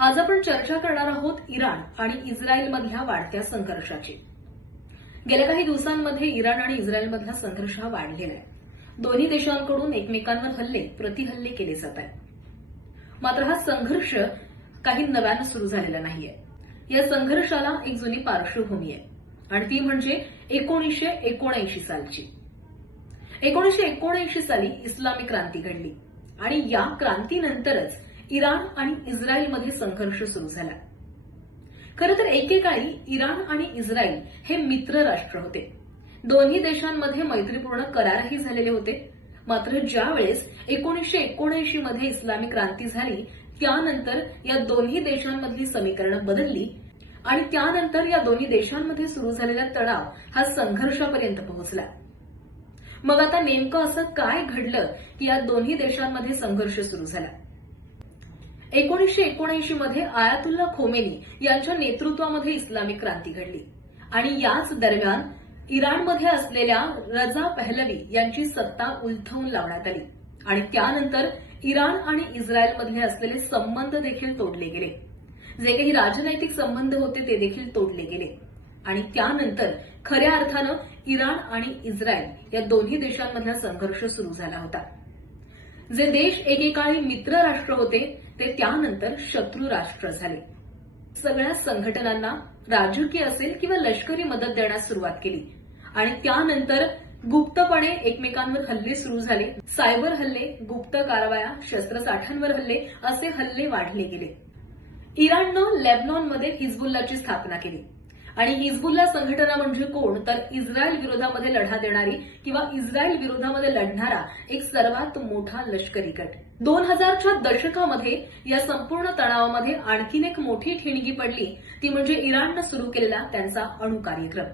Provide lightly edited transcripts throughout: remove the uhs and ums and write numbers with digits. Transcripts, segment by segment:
आज आपण चर्चा करणार आहोत इराण आणि इस्रायलमधल्या वाढत्या संघर्षाची। गेल्या काही दिवसांमध्ये इराण आणि इस्रायलमधला संघर्ष हा वाढलेला आहे। दोन्ही देशांकडून एकमेकांवर प्रतिहल्ले केले जात आहेत। मात्र हा संघर्ष काही नव्यानं सुरू झालेला नाहीये। या संघर्षाला एक जुनी पार्श्वभूमी आहे आणि ती म्हणजे 1979 सालची। 1979 साली इस्लामी क्रांती घडली आणि या क्रांतीनंतरच इराण आणि इस्रायलमध्ये संघर्ष सुरू झाला। खरं तर एकेकाळी इराण आणि इस्रायल हे मित्र राष्ट्र होते। दोन्ही देशांमध्ये मैत्रीपूर्ण करारही झालेले होते। मात्र ज्यावेळेस 1979 मध्ये इस्लामी क्रांती झाली त्यानंतर या दोन्ही देशांमधली समीकरणं बदलली आणि त्यानंतर या दोन्ही देशांमध्ये सुरू झालेला तणाव हा संघर्षापर्यंत पोहोचला। मग आता नेमकं असं काय घडलं की या दोन्ही देशांमध्ये संघर्ष सुरू झाला। 1979 मध्ये आयातुल्ला खोमेनी यांच्या नेतृत्वामध्ये इस्लामिक क्रांती घडली आणि याच दरम्यान इराणमध्ये असलेल्या रजा पहलवी यांची सत्ता उलथवून लावण्यात आली आणि त्यानंतर इराण आणि इस्रायलमधले असलेले संबंध देखील तोडले गेले। जे काही राजनैतिक संबंध होते ते देखील तोडले गेले आणि त्यानंतर खऱ्या अर्थानं इराण आणि इस्रायल या दोन्ही देशांमधला संघर्ष सुरू झाला होता। जे देश एकेकाळी मित्र राष्ट्र होते ते त्यानंतर शत्रू राष्ट्र झाले। सगळ्या संघटनांना राजकीय असेल किंवा लष्करी मदत देण्यास सुरुवात केली आणि त्यानंतर गुप्तपणे एकमेकांवर हल्ले सुरू झाले। सायबर हल्ले, गुप्त कारवाया, शस्त्रसाठ्यांवर हल्ले असे हल्ले वाढले गेले। इराणनं लेबनॉनमध्ये हिजबुल्लाची स्थापना केली आणि हिजबुल्ला संघटना म्हणजे कोण तर इस्रायल विरोधामध्ये लढा देणारी किंवा इस्रायल विरोधामध्ये लढणारा एक सर्वात मोठा लष्करी गट। 2000च्या दशकामध्ये या संपूर्ण तणावामध्ये आणखीन एक मोठी ठिणगी पडली ती म्हणजे इराणनं सुरू केलेला त्यांचा अणु कार्यक्रम।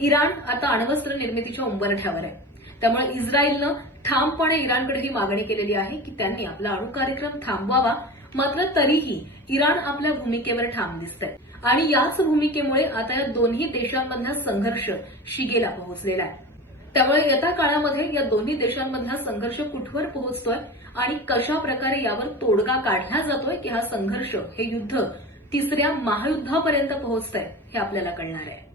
इराण आता अण्वस्त्र निर्मितीच्या उंबरठ्यावर आहे। त्यामुळे इस्रायलनं ठामपणे इराणकडे ही मागणी केलेली आहे की त्यांनी आपला अणु कार्यक्रम थांबवावा। मात्र तरीही इराण आपल्या भूमिकेवर ठाम दिसतंय आणि याच भूमिकेमुळे आता या दोन्ही देशांमधला संघर्ष शिगेला पोहोचलेला आहे। त्यामुळे येत्या काळामध्ये या दोन्ही देशांमधला संघर्ष कुठवर पोहोचतोय आणि कशा प्रकारे यावर तोडगा काढला जातोय की हा संघर्ष हे युद्ध तिसऱ्या महायुद्धापर्यंत पोहोचतंय हे आपल्याला कळणार आहे।